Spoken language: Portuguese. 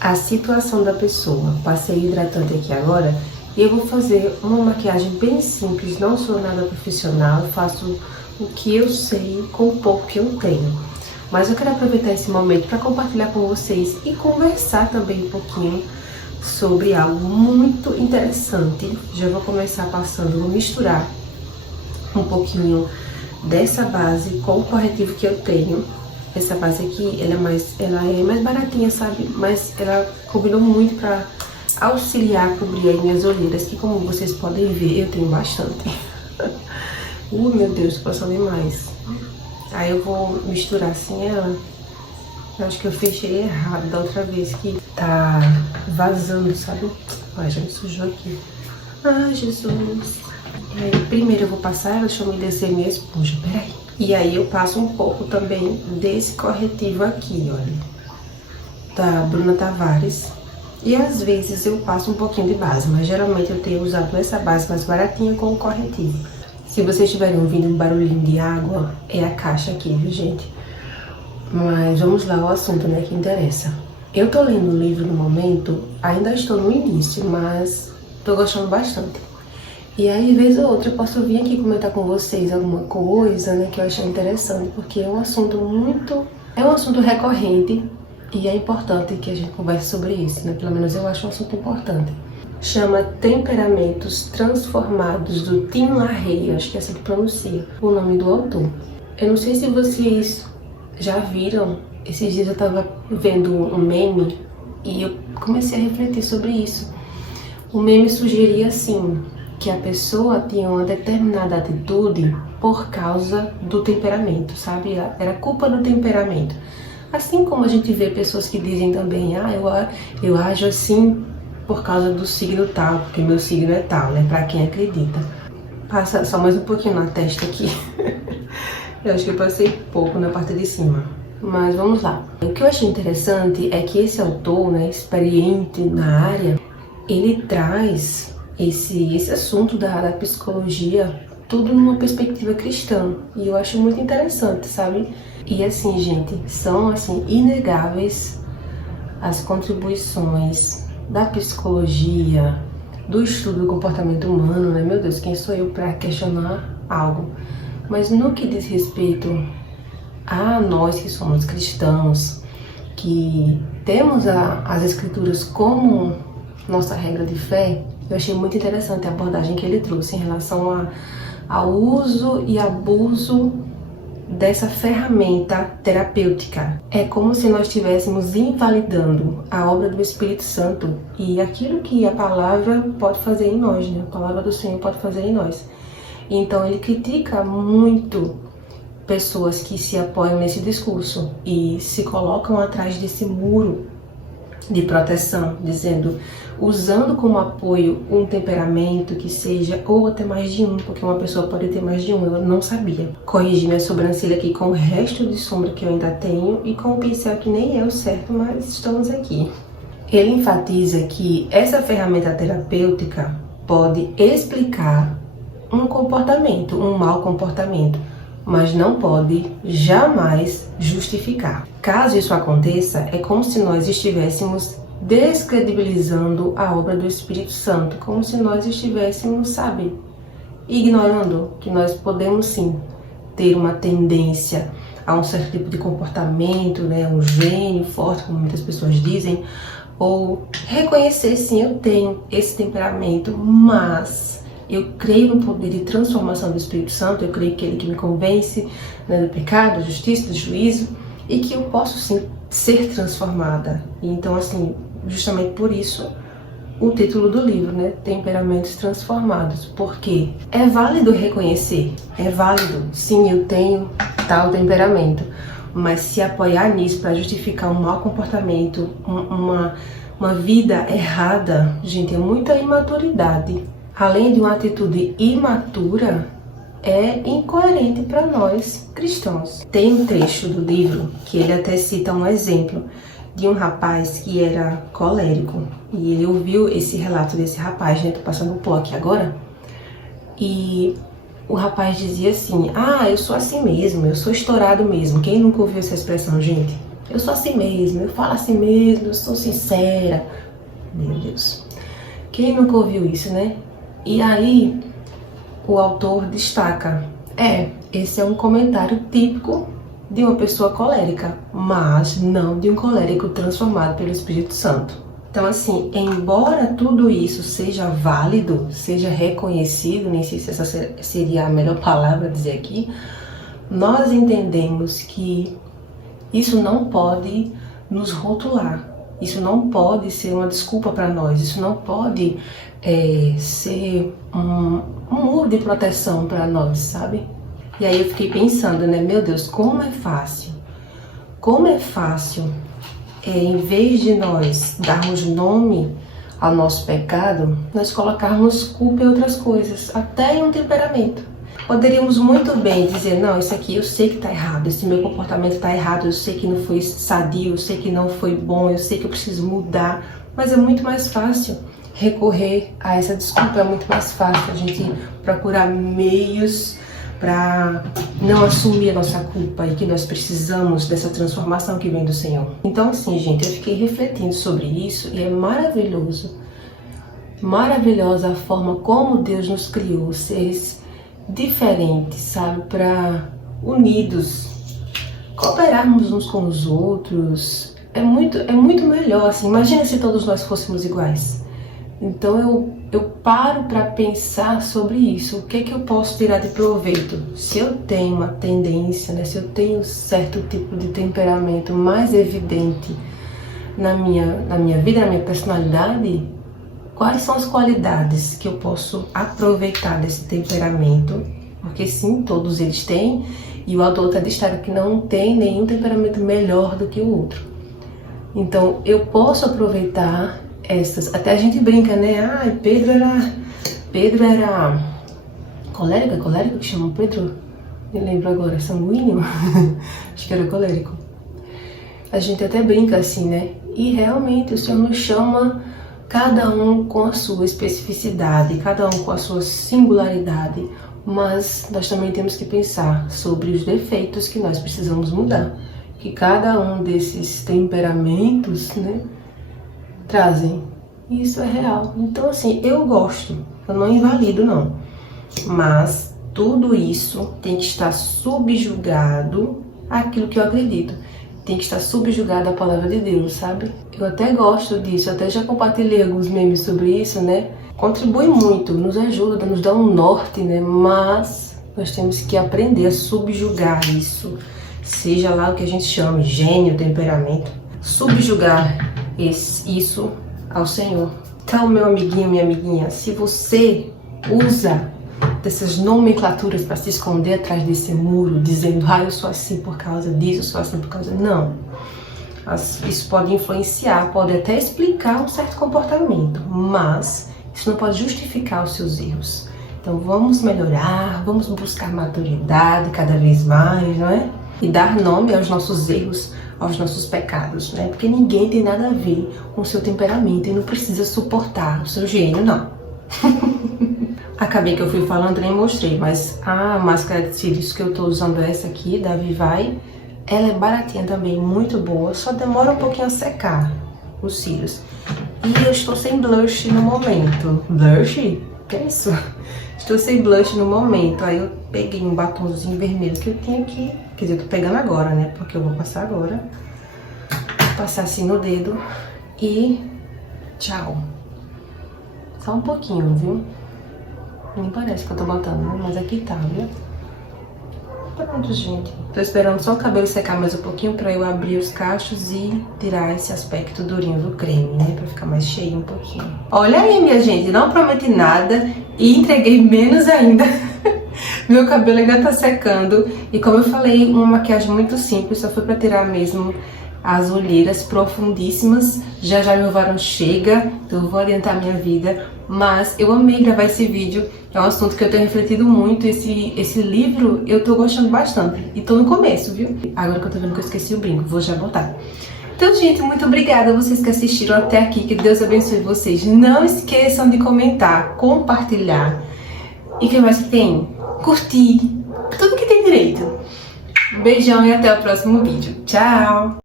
a situação da pessoa. Passei hidratante aqui agora e eu vou fazer uma maquiagem bem simples, não sou nada profissional, faço o que eu sei com o pouco que eu tenho. Mas eu quero aproveitar esse momento para compartilhar com vocês e conversar também um pouquinho sobre algo muito interessante. Já vou começar passando, vou misturar um pouquinho dessa base com o corretivo que eu tenho. Essa base aqui, ela é mais baratinha, sabe? Mas ela combinou muito para auxiliar a cobrir as minhas olheiras, que como vocês podem ver, eu tenho bastante. Meu Deus, passou demais. Aí eu vou misturar assim ela. Eu acho que eu fechei errado da outra vez, que tá vazando, sabe? Ai, já me sujou aqui. Ai, Jesus. E aí, primeiro eu vou passar ela, deixa eu umedecer minha esponja, peraí. E aí eu passo um pouco também desse corretivo aqui, olha. Da Bruna Tavares. E às vezes eu passo um pouquinho de base, mas geralmente eu tenho usado essa base mais baratinha com o corretivo. Se vocês estiverem ouvindo um barulhinho de água, é a caixa aqui, viu, gente? Mas vamos lá ao assunto, né, que interessa. Eu tô lendo o livro no momento, ainda estou no início, mas tô gostando bastante. E aí, vez ou outra, eu posso vir aqui comentar com vocês alguma coisa, né, que eu achei interessante, porque é um assunto recorrente e é importante que a gente converse sobre isso, né? Pelo menos eu acho um assunto importante. Chama Temperamentos Transformados, do Tim LaHaye, acho que é assim que pronuncia o nome do autor. Eu não sei se vocês já viram, esses dias eu tava vendo um meme e eu comecei a refletir sobre isso. O meme sugeria assim, que a pessoa tinha uma determinada atitude por causa do temperamento, sabe? Era culpa do temperamento. Assim como a gente vê pessoas que dizem também, eu ajo assim por causa do signo tal, porque meu signo é tal, né? Pra quem acredita. Passa só mais um pouquinho na testa aqui. Eu acho que eu passei pouco na parte de cima. Mas vamos lá. O que eu achei interessante é que esse autor, né, experiente na área, ele traz esse assunto da psicologia tudo numa perspectiva cristã. E eu acho muito interessante, sabe? E assim, gente, são assim inegáveis as contribuições da psicologia, do estudo do comportamento humano, né? Meu Deus, quem sou eu para questionar algo? Mas no que diz respeito a nós que somos cristãos, que temos as escrituras como nossa regra de fé, eu achei muito interessante a abordagem que ele trouxe em relação ao uso e abuso dessa ferramenta terapêutica. É como se nós estivéssemos invalidando a obra do Espírito Santo e aquilo que a palavra pode fazer em nós, né? A palavra do Senhor pode fazer em nós. Então ele critica muito pessoas que se apoiam nesse discurso e se colocam atrás desse muro de proteção, usando como apoio um temperamento que seja, ou até mais de um, porque uma pessoa pode ter mais de um, eu não sabia. Corrigi minha sobrancelha aqui com o resto de sombra que eu ainda tenho e com o pincel que nem é o certo, mas estamos aqui. Ele enfatiza que essa ferramenta terapêutica pode explicar um comportamento, um mau comportamento, mas não pode jamais justificar. Caso isso aconteça, é como se nós estivéssemos descredibilizando a obra do Espírito Santo, como se nós estivéssemos, sabe, ignorando que nós podemos sim ter uma tendência a um certo tipo de comportamento, né, um gênio forte, como muitas pessoas dizem, ou reconhecer sim, eu tenho esse temperamento, mas eu creio no poder de transformação do Espírito Santo, eu creio que ele que me convence, né, do pecado, da justiça, do juízo, e que eu posso sim ser transformada. E então, assim, justamente por isso o título do livro, né, Temperamentos Transformados, porque é válido reconhecer, é válido, sim, eu tenho tal temperamento, mas se apoiar nisso para justificar um mau comportamento, uma vida errada, gente, é muita imaturidade. Além de uma atitude imatura, é incoerente para nós cristãos. Tem um trecho do livro que ele até cita um exemplo de um rapaz que era colérico. E ele ouviu esse relato desse rapaz, né? Tô passando o plot aqui agora. E o rapaz dizia assim, eu sou assim mesmo, eu sou estourado mesmo. Quem nunca ouviu essa expressão, gente? Eu sou assim mesmo, eu falo assim mesmo, eu sou sincera. Meu Deus. Quem nunca ouviu isso, né? E aí, o autor destaca: esse é um comentário típico de uma pessoa colérica, mas não de um colérico transformado pelo Espírito Santo. Então, assim, embora tudo isso seja válido, seja reconhecido, nem sei se essa seria a melhor palavra a dizer aqui, nós entendemos que isso não pode nos rotular, isso não pode ser uma desculpa para nós, isso não pode ser um muro de proteção para nós, sabe? E aí eu fiquei pensando, né, meu Deus, como é fácil, em vez de nós darmos nome ao nosso pecado, nós colocarmos culpa em outras coisas, até em um temperamento. Poderíamos muito bem dizer, não, isso aqui eu sei que está errado, esse meu comportamento está errado, eu sei que não foi sadio, eu sei que não foi bom, eu sei que eu preciso mudar, mas é muito mais fácil recorrer a essa desculpa, é muito mais fácil a gente procurar meios para não assumir a nossa culpa e que nós precisamos dessa transformação que vem do Senhor. Então, assim, gente, eu fiquei refletindo sobre isso e é maravilhosa a forma como Deus nos criou, seres diferentes, sabe, para unidos, cooperarmos uns com os outros. É muito melhor, assim, imagina se todos nós fôssemos iguais. Então eu paro para pensar sobre isso, o que que eu posso tirar de proveito? Se eu tenho uma tendência, né, se eu tenho certo tipo de temperamento mais evidente na minha vida, na minha personalidade, quais são as qualidades que eu posso aproveitar desse temperamento? Porque sim, todos eles têm, e o autor está destacando que não tem nenhum temperamento melhor do que o outro. Então, eu posso aproveitar essas. Até a gente brinca, né? Pedro era colérico que chamam Pedro? Me lembro agora, sanguíneo? Acho que era colérico. A gente até brinca assim, né? E realmente o Senhor nos chama cada um com a sua especificidade, cada um com a sua singularidade, mas nós também temos que pensar sobre os defeitos que nós precisamos mudar, que cada um desses temperamentos, né, trazem. E isso é real. Então, assim, eu gosto, eu não invalido não, mas tudo isso tem que estar subjugado àquilo que eu acredito. Tem que estar subjugado à palavra de Deus, sabe? Eu até gosto disso, até já compartilhei alguns memes sobre isso, né? Contribui muito, nos ajuda, nos dá um norte, né? Mas nós temos que aprender a subjugar isso, seja lá o que a gente chama, gênio, temperamento, subjugar isso ao Senhor. Então, meu amiguinho, minha amiguinha, se você usa dessas nomenclaturas para se esconder atrás desse muro, dizendo, eu sou assim por causa disso, eu sou assim por causa... Não. Isso pode influenciar, pode até explicar um certo comportamento, mas isso não pode justificar os seus erros. Então vamos melhorar, vamos buscar maturidade cada vez mais, não é? E dar nome aos nossos erros, aos nossos pecados, né? Porque ninguém tem nada a ver com o seu temperamento e não precisa suportar o seu gênio, não. Acabei que eu fui falando, nem mostrei, mas a máscara de cílios que eu tô usando, essa aqui, da Vivai, ela é baratinha também, muito boa, só demora um pouquinho a secar os cílios. E eu estou sem blush no momento. Blush? Que é isso? Estou sem blush no momento, aí eu peguei um batomzinho vermelho que eu tinha aqui, quer dizer, eu tô pegando agora, né, porque eu vou passar agora. Vou passar assim no dedo e tchau. Só um pouquinho, viu? Nem parece que eu tô botando, né? Mas aqui tá, viu? Pronto, gente. Tô esperando só o cabelo secar mais um pouquinho pra eu abrir os cachos e tirar esse aspecto durinho do creme, né? Pra ficar mais cheio um pouquinho. Olha aí, minha gente, não prometi nada e entreguei menos ainda. Meu cabelo ainda tá secando. E como eu falei, uma maquiagem muito simples, só foi pra tirar mesmo as olheiras profundíssimas. Já já meu varão chega, então eu vou adiantar minha vida. Mas eu amei gravar esse vídeo, é um assunto que eu tenho refletido muito. Esse livro eu tô gostando bastante. E tô no começo, viu? Agora que eu tô vendo que eu esqueci o brinco, vou já botar. Então, gente, muito obrigada a vocês que assistiram até aqui. Que Deus abençoe vocês. Não esqueçam de comentar, compartilhar. E o que mais que tem? Curtir. Tudo que tem direito. Um beijão e até o próximo vídeo. Tchau!